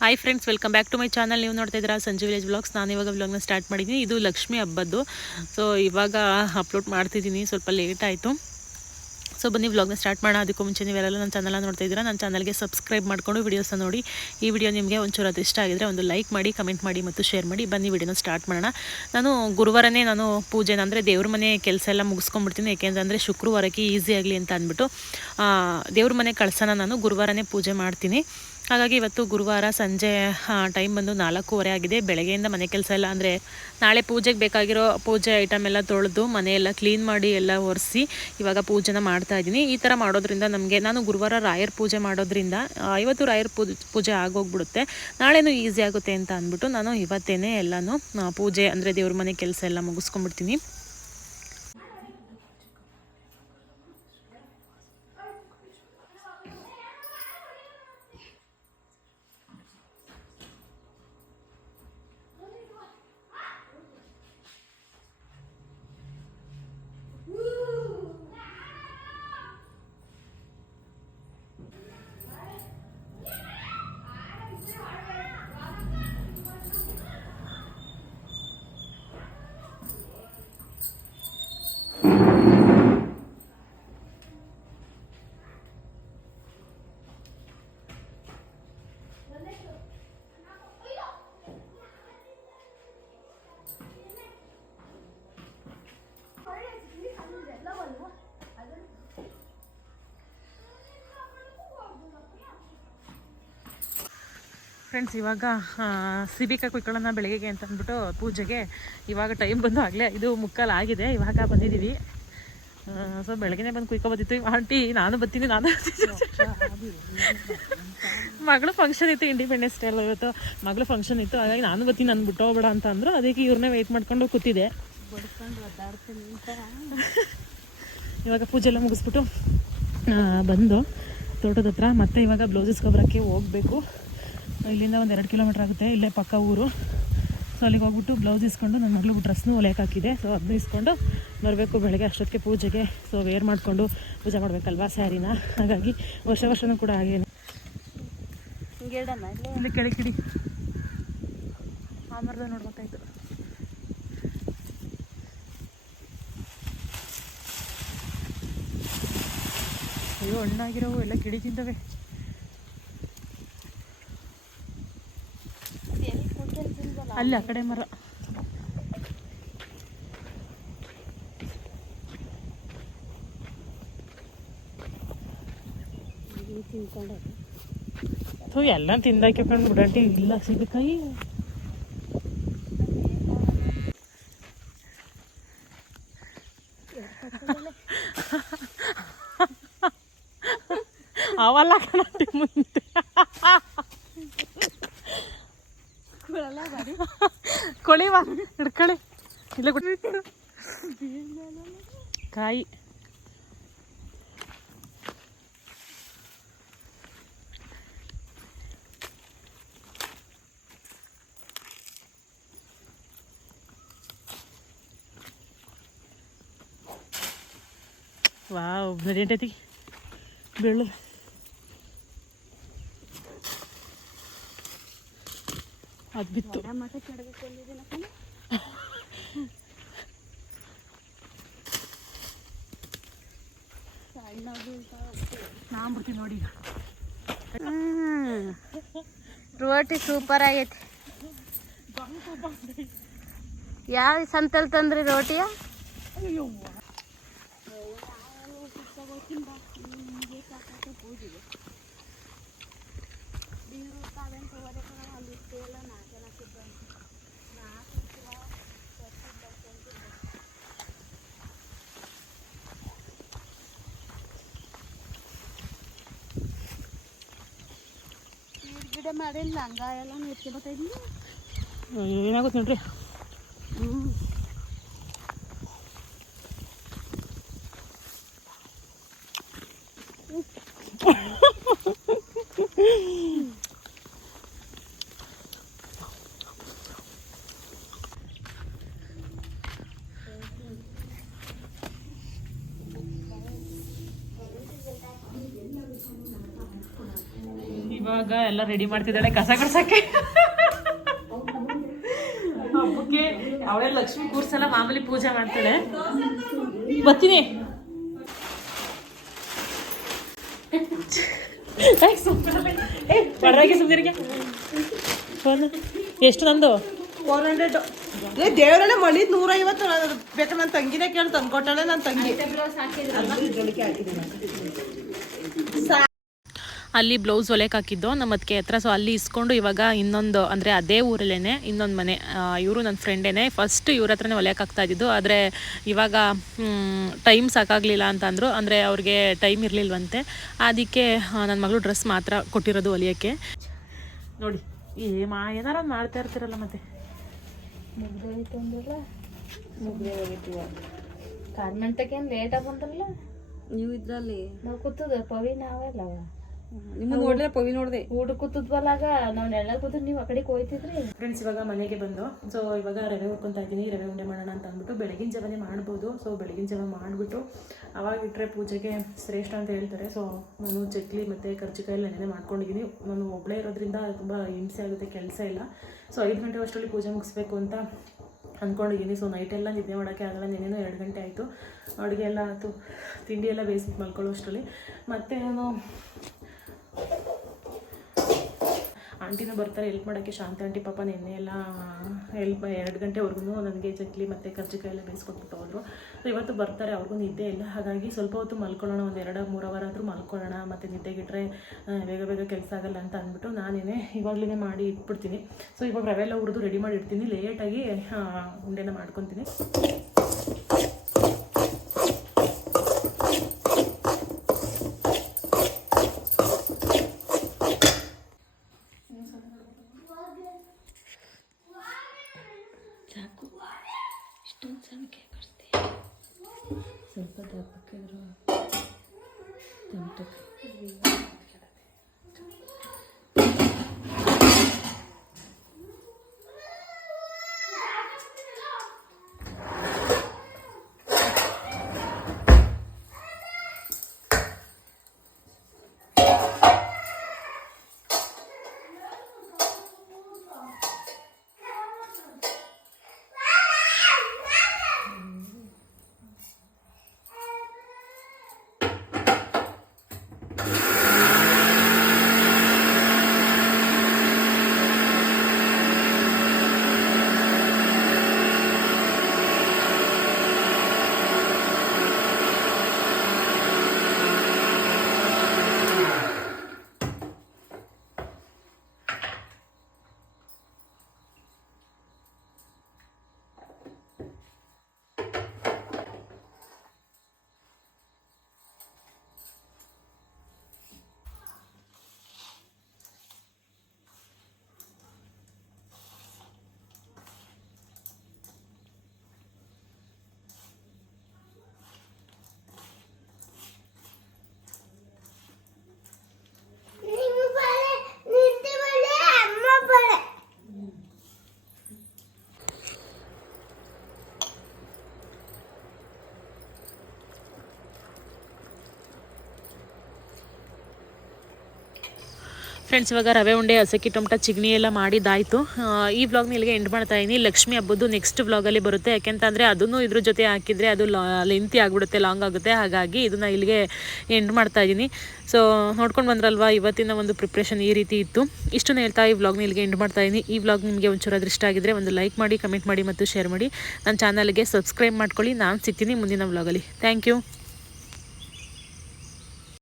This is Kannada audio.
Hi friends, welcome back to my channel. ನೀವು ನೋಡ್ತಾ ಇದ್ದೀರಾ ಸಂಜು ವಿಲೇಜ್ ವ್ಲಾಗ್ಸ್. ನಾನು ಇವಾಗ ವ್ಲಾಗ್ನ ಸ್ಟಾರ್ಟ್ ಮಾಡಿದ್ದೀನಿ. ಇದು ಲಕ್ಷ್ಮಿ ಹಬ್ಬದ್ದು. ಸೊ ಇವಾಗ ಅಪ್ಲೋಡ್ ಮಾಡ್ತಿದ್ದೀನಿ, ಸ್ವಲ್ಪ ಲೇಟ್ ಆಯಿತು. ಸೊ ಬನ್ನಿ ವ್ಲಾಗ್ನ ಸ್ಟಾರ್ಟ್ ಮಾಡೋಣ. ಅದಕ್ಕೂ ಮುಂಚೆ ನೀವೆಲ್ಲ ನನ್ನ ಚಾನಲ್ನ ನೋಡ್ತಾ ಇದ್ದೀರಾ, ನನ್ನ ಚಾನಲ್ಗೆ ಸಬ್ಸ್ಕ್ರೈಬ್ ಮಾಡಿಕೊಂಡು ವೀಡಿಯೋಸ್ನ ನೋಡಿ. ಈ ವಿಡಿಯೋ ನಿಮಗೆ ಒಂಚೂರು ಅದು ಇಷ್ಟ ಆಗಿದ್ರೆ ಒಂದು ಲೈಕ್ ಮಾಡಿ, ಕಮೆಂಟ್ ಮಾಡಿ ಮತ್ತು ಶೇರ್ ಮಾಡಿ. ಬನ್ನಿ ವಿಡಿಯೋನ ಸ್ಟಾರ್ಟ್ ಮಾಡೋಣ. ನಾನು ಗುರುವಾರನೇ ಪೂಜೆನ ಅಂದರೆ ದೇವ್ರ ಮನೆ ಕೆಲಸ ಎಲ್ಲ ಮುಗಿಸ್ಕೊಂಡ್ಬಿಡ್ತೀನಿ. ಏಕೆಂದರೆ ಶುಕ್ರವಾರಕ್ಕೆ ಈಸಿ ಆಗಲಿ ಅಂತ ಅಂದ್ಬಿಟ್ಟು ದೇವ್ರ ಮನೆ ಕಳಸನ ನಾನು ಗುರುವಾರನೇ ಪೂಜೆ ಮಾಡ್ತೀನಿ. ಹಾಗಾಗಿ ಇವತ್ತು ಗುರುವಾರ ಸಂಜೆ ಟೈಮ್ ಬಂದು 4:15 ಆಗಿದೆ. ಬೆಳಗ್ಗೆಯಿಂದ ಮನೆ ಕೆಲಸ ಎಲ್ಲ ಅಂದರೆ ನಾಳೆ ಪೂಜೆಗೆ ಬೇಕಾಗಿರೋ ಪೂಜೆ ಐಟಮ್ ಎಲ್ಲ ತೊಳೆದು ಮನೆಯೆಲ್ಲ ಕ್ಲೀನ್ ಮಾಡಿ ಎಲ್ಲ ಒರೆಸಿ ಇವಾಗ ಪೂಜೆನ ಮಾಡ್ತಾಯಿದ್ದೀನಿ. ಈ ಥರ ಮಾಡೋದ್ರಿಂದ ನಮಗೆ, ನಾನು ಗುರುವಾರ ರಾಯರ್ ಪೂಜೆ ಮಾಡೋದ್ರಿಂದ ಇವತ್ತು ರಾಯರ್ ಪೂಜೆ ಆಗೋಗ್ಬಿಡುತ್ತೆ, ನಾಳೆನೂ ಈಸಿ ಆಗುತ್ತೆ ಅಂತ ಅಂದ್ಬಿಟ್ಟು ನಾನು ಇವತ್ತೇನೆ ಎಲ್ಲನೂ ಪೂಜೆ ಅಂದರೆ ದೇವ್ರ ಮನೆ ಕೆಲಸ ಎಲ್ಲ ಮುಗಿಸ್ಕೊಂಡ್ಬಿಡ್ತೀನಿ. ಫ್ರೆಂಡ್ಸ್, ಇವಾಗ ಸಿಬಿಕಾಯಿ ಕುಯ್ಕೊಳ್ಳೋಣ ಬೆಳಗ್ಗೆಗೆ ಅಂತ ಅಂದ್ಬಿಟ್ಟು ಪೂಜೆಗೆ. ಇವಾಗ ಟೈಮ್ ಬಂದು ಆಗಲೇ 5:45 ಆಗಿದೆ. ಇವಾಗ ಬಂದಿದ್ದೀವಿ. ಸೊ ಬೆಳಗ್ಗೆ ಬಂದು ಕುಯ್ಕೊಬೋದಿತ್ತು. ಆಂಟಿ ನಾನು ಬರ್ತೀನಿ, ಮಗಳು ಫಂಕ್ಷನ್ ಇತ್ತು, ಇಂಡಿಪೆಂಡೆನ್ಸ್ ಡೇ ಅಲ್ಲ ಇವತ್ತು, ಮಗಳು ಫಂಕ್ಷನ್ ಇತ್ತು. ಹಾಗಾಗಿ ನಾನು ಬರ್ತೀನಿ, ನಾನು ಬಿಟ್ಟು ಹೋಗ್ಬೇಡ ಅಂತ ಅಂದರು. ಅದಕ್ಕೆ ಇವ್ರನ್ನೇ ವೆಯ್ಟ್ ಮಾಡ್ಕೊಂಡು ಕೂತಿದ್ದೆ. ಇವಾಗ ಪೂಜೆ ಎಲ್ಲ ಮುಗಿಸ್ಬಿಟ್ಟು ಬಂದು ತೋಟದ ಹತ್ರ ಮತ್ತೆ ಇವಾಗ ಬ್ಲೌಸಸ್ ಗೊಬ್ಬರಕ್ಕೆ ಹೋಗಬೇಕು. ಇಲ್ಲಿಂದ ಒಂದು 2 ಕಿಲೋಮೀಟ್ರ್ ಆಗುತ್ತೆ, ಇಲ್ಲೇ ಪಕ್ಕ ಊರು. ಸೊ ಅಲ್ಲಿಗೆ ಹೋಗ್ಬಿಟ್ಟು ಬ್ಲೌಸ್ ಇಸ್ಕೊಂಡು ನನ್ನ ಮಗಳು ಡ್ರೆಸ್ನು ಹೊಲಿಯಕ್ಕೆ ಹಾಕಿದೆ. ಸೊ ಅದನ್ನ ಇಸ್ಕೊಂಡು ಬರಬೇಕು ಬೆಳಗ್ಗೆ ಅಷ್ಟೊತ್ತಿಗೆ ಪೂಜೆಗೆ. ಸೊ ವೇರ್ ಮಾಡಿಕೊಂಡು ಪೂಜೆ ಮಾಡಬೇಕಲ್ವಾ ಸ್ಯಾರಿನ. ಹಾಗಾಗಿ ವರ್ಷನೂ ಕೂಡ ಹಾಗೇನೆ. ಇಲ್ಲಿ ಕೆಳಕಿಡಿ ಆ ಮರದ ನೋಡ್ಬೇಕಾಯ್ತು. ಅಯ್ಯೋ, ಹಣ್ಣಾಗಿರೋವು ಎಲ್ಲ ಕಿಡಿ ತಿಂತವೆ. ಅಲ್ಲಿ ಆ ಕಡೆ ಮರ. ಎಲ್ಲ ತಿಂದಾಕಿಕೊಂಡು ಬಿಡಂಟಿ. ಇಲ್ಲ ಸಿಗಕಾಯಿ ಅವಲ್ಲ ಕಣಂಟಿ ಮುಂದೆ ಕೊಳಿವಾ ಹಿಡ್ಕೊಳ್ಳಿ. ಇಲ್ಲ ಕಾಯಿ ವಾವ್, ನಡಿಯಂಟೈತಿ ಬೀಳಲ್ಲ. ಅದು ಬಿತ್ತು. ನಾನು ಬಿಡ್ತೀನಿ ನೋಡಿ. ರೋಟಿ ಸೂಪರ್ ಆಗೈತಿ. ಯಾವ ಸಂತಲ್ ತಂದ್ರಿ ರೋಟಿಯ? ಗಿಡ ಮಾಡಿಲ್ಲ, ಹಂಗ ಎಲ್ಲ ಎತ್ಕೊಬತ್ತೈತಿ. ಏನಾಗುತ್ತೆ ನೋಡ್ರಿ. ಇವಾಗ ಎಲ್ಲ ರೆಡಿ ಮಾಡ್ತಿದ್ದಾಳೆ ಕಸ ಗುಡ್ಸಕ್ಕೆ. ಹಬ್ಬಕ್ಕೆ ಅವಳೇ ಲಕ್ಷ್ಮಿ ಕೂರ್ಸಲ್ಲ, ಮಾಮೂಲಿ ಪೂಜೆ ಮಾಡ್ತಾಳೆ. ಬರ್ತೀನಿ. ಎಷ್ಟು ನಂದು? 400. ದೇವರಲ್ಲೇ ಮಳಿದ್ 150 ಬೇಕಾ? ನನ್ನ ತಂಗಿನೇ ಕೇಳಿ ತಂದ್ಕೊಟ್ಟಾಳೆ ನನ್ನ ತಂಗಿ. ಅಲ್ಲಿ ಬ್ಲೌಸ್ ಹೊಲೆಗೆ ಹಾಕಿದ್ದು ನಮ್ಮ ಅದಕ್ಕೆ ಹತ್ರ. ಸೊ ಅಲ್ಲಿ ಇಸ್ಕೊಂಡು ಇವಾಗ ಇನ್ನೊಂದು ಅಂದರೆ ಅದೇ ಊರಲ್ಲೇ ಇನ್ನೊಂದು ಮನೆ, ಇವರು ನನ್ನ ಫ್ರೆಂಡೇನೆ. ಫಸ್ಟ್ ಇವ್ರ ಹತ್ರನೇ ಹೊಲೆಗೆ ಹಾಕ್ತಾ ಇದ್ದಿದ್ದು. ಆದರೆ ಇವಾಗ ಟೈಮ್ ಸಾಕಾಗಲಿಲ್ಲ ಅಂತ ಅಂದರು. ಅಂದರೆ ಅವ್ರಿಗೆ ಟೈಮ್ ಇರಲಿಲ್ವಂತೆ. ಅದಕ್ಕೆ ನನ್ನ ಮಗಳು ಡ್ರೆಸ್ ಮಾತ್ರ ಕೊಟ್ಟಿರೋದು ಹೊಲಿಯೋಕ್ಕೆ. ನೋಡಿ ಏನಾರ ಒಂದು ಮಾಡ್ತಾ ಇರ್ತೀರಲ್ಲ. ಮತ್ತೆ ಕಾರ್ಮೆಂಟಕ್ಕೇನು ಲೇಟಾಗಿ ಬಂದ್ರಲ್ಲ ನೀವು ಇದ್ರಲ್ಲಿ ನಾವು ಕೂತದ ಪವಿ ನಾವೆಲ್ಲ ನಿಮ್ಮನ್ನು ನೋಡ್ಲಿಲ್ಲ, ಪವಿ ನೋಡಿದೆ. ಊಟ ಕೂತದ್ವಲ್ಲಾಗ ನಾವು ನೆಳ್ಳ ಕೂತದ್ ನೀವು ಆ ಕಡೆಗೆ ಹೋಯ್ತಿದ್ರಿ. ಫ್ರೆಂಡ್ಸ್ ಇವಾಗ ಮನೆಗೆ ಬಂದು ಸೊ ಇವಾಗ ರವೆ ಹುರ್ಕೊತಾ ಇದ್ದೀನಿ. ರವೆ ಉಂಡೆ ಮಾಡೋಣ ಅಂತ ಅಂದ್ಬಿಟ್ಟು ಬೆಳಗಿನ ಜಾವನೇ ಮಾಡ್ಬೋದು. ಸೊ ಬೆಳಗಿನ ಜಾವ ಮಾಡಿಬಿಟ್ಟು ಅವಾಗ ಇಟ್ಟರೆ ಪೂಜೆಗೆ ಶ್ರೇಷ್ಠ ಅಂತ ಹೇಳ್ತಾರೆ. ಸೊ ನಾನು ಚಕ್ಲಿ ಮತ್ತು ಕರ್ಜಿಕಾಯಿ ಎಲ್ಲ ನೆನೆ ಮಾಡ್ಕೊಂಡಿದ್ದೀನಿ. ನಾನು ಒಬ್ಬಳೇ ಇರೋದ್ರಿಂದ ತುಂಬ ಹಿಂಸೆ ಆಗುತ್ತೆ, ಕೆಲಸ ಇಲ್ಲ. ಸೊ 5 ಗಂಟೆ ಅಷ್ಟರಲ್ಲಿ ಪೂಜೆ ಮುಗಿಸ್ಬೇಕು ಅಂತ ಅಂದ್ಕೊಂಡಿದ್ದೀನಿ. ಸೊ ನೈಟೆಲ್ಲ ನಿದ್ದೆ ಮಾಡೋಕ್ಕೆ ಆಗಲ್ಲ. ನೆನೆನೂ 2 ಗಂಟೆ ಆಯಿತು. ಅಡುಗೆ ಎಲ್ಲ ಆಯಿತು, ತಿಂಡಿ ಎಲ್ಲ ಬೇಯಿಸಿ ಮಲ್ಕೊಳ್ಳೋ ಅಷ್ಟರಲ್ಲಿ. ಮತ್ತು ನಾನು ಆಂಟಿನೂ ಬರ್ತಾರೆ ಹೆಲ್ಪ್ ಮಾಡೋಕ್ಕೆ. ಶಾಂತ ಆಂಟಿ ಪಾಪ ನೆನ್ನೆ ಎಲ್ಲ ಹೆಲ್ಪ್ 2 ಗಂಟೆವರೆಗೂ ನನಗೆ ಚಕ್ಲಿ ಮತ್ತು ಕರ್ಜಿಕಾಯಿ ಎಲ್ಲ ಬೇಯಿಸ್ಕೊಟ್ಬಿಟ್ಟು ಹೋದರು. ಸೊ ಇವತ್ತು ಬರ್ತಾರೆ, ಅವ್ರಿಗೂ ನಿದ್ದೆ ಇಲ್ಲ. ಹಾಗಾಗಿ ಸ್ವಲ್ಪ ಹೊತ್ತು ಮಲ್ಕೊಳ್ಳೋಣ, ಒಂದು 2-3 ಅವರ್ ಆದರೂ ಮಲ್ಕೊಳ್ಳೋಣ. ಮತ್ತು ನಿದ್ದೆಗಿಟ್ರೆ ಬೇಗ ಬೇಗ ಕೆಲಸ ಆಗಲ್ಲ ಅಂತ ಅಂದ್ಬಿಟ್ಟು ನಾನೇ ಇವಾಗಲೇ ಮಾಡಿ ಇಟ್ಬಿಡ್ತೀನಿ. ಸೊ ಇವಾಗ ರವೆ ಎಲ್ಲ ಹುರಿದು ರೆಡಿ ಮಾಡಿ ಇಡ್ತೀನಿ. ಲೇಟಾಗಿ ಉಂಡೆನ ಮಾಡ್ಕೊತೀನಿ. ಸ್ವಲ್ಪ ದಪ್ಪಕ್ಕಿದ್ರು ಫ್ರೆಂಡ್ಸ್ ಇವಾಗ ರವೆ ಉಂಡೆ, ಹಸಕಿ ಟೊಮಟ, ಚಿಗಣಿ ಎಲ್ಲ ಮಾಡಿದ್ದಾಯಿತು. ಈ ವ್ಲಾಗ್ನ ಇಲ್ಲಿಗೆ ಎಂಡ್ ಮಾಡ್ತಾ ಇದ್ದೀನಿ. ಲಕ್ಷ್ಮಿ ಹಬ್ಬದ್ದು ನೆಕ್ಸ್ಟ್ ವ್ಲಾಗಲ್ಲಿ ಬರುತ್ತೆ. ಯಾಕೆಂತಂದರೆ ಅದನ್ನು ಇದ್ರ ಜೊತೆ ಹಾಕಿದರೆ ಅದು ಲೆಂತಿ ಆಗಿಬಿಡುತ್ತೆ, ಲಾಂಗ್ ಆಗುತ್ತೆ. ಹಾಗಾಗಿ ಇದನ್ನು ಇಲ್ಲಿಗೆ ಎಂಡ್ ಮಾಡ್ತಾ ಇದ್ದೀನಿ. ಸೊ ನೋಡ್ಕೊಂಡು ಬಂದ್ರಲ್ವಾ, ಇವತ್ತಿನ ಒಂದು ಪ್ರಿಪ್ರೇಷನ್ ಈ ರೀತಿ ಇತ್ತು. ಇಷ್ಟನ್ನು ಹೇಳ್ತಾ ಈ ವ್ಲಾಗ್ನ ಇಲ್ಲಿಗೆ ಎಂಡ್ ಮಾಡ್ತಾ ಇದ್ದೀನಿ. ಈ ವ್ಲಾಗ್ ನಿಮಗೆ ಒಂಚೂರು ಇಷ್ಟ ಆಗಿದ್ರೆ ಒಂದು ಲೈಕ್ ಮಾಡಿ, ಕಮೆಂಟ್ ಮಾಡಿ ಮತ್ತು ಶೇರ್ ಮಾಡಿ. ನನ್ನ ಚಾನಲ್ಗೆ ಸಬ್ಸ್ಕ್ರೈಬ್ ಮಾಡ್ಕೊಳ್ಳಿ. ನಾನು ಸಿಗ್ತೀನಿ ಮುಂದಿನ ವ್ಲಾಗಲ್ಲಿ. Thank you.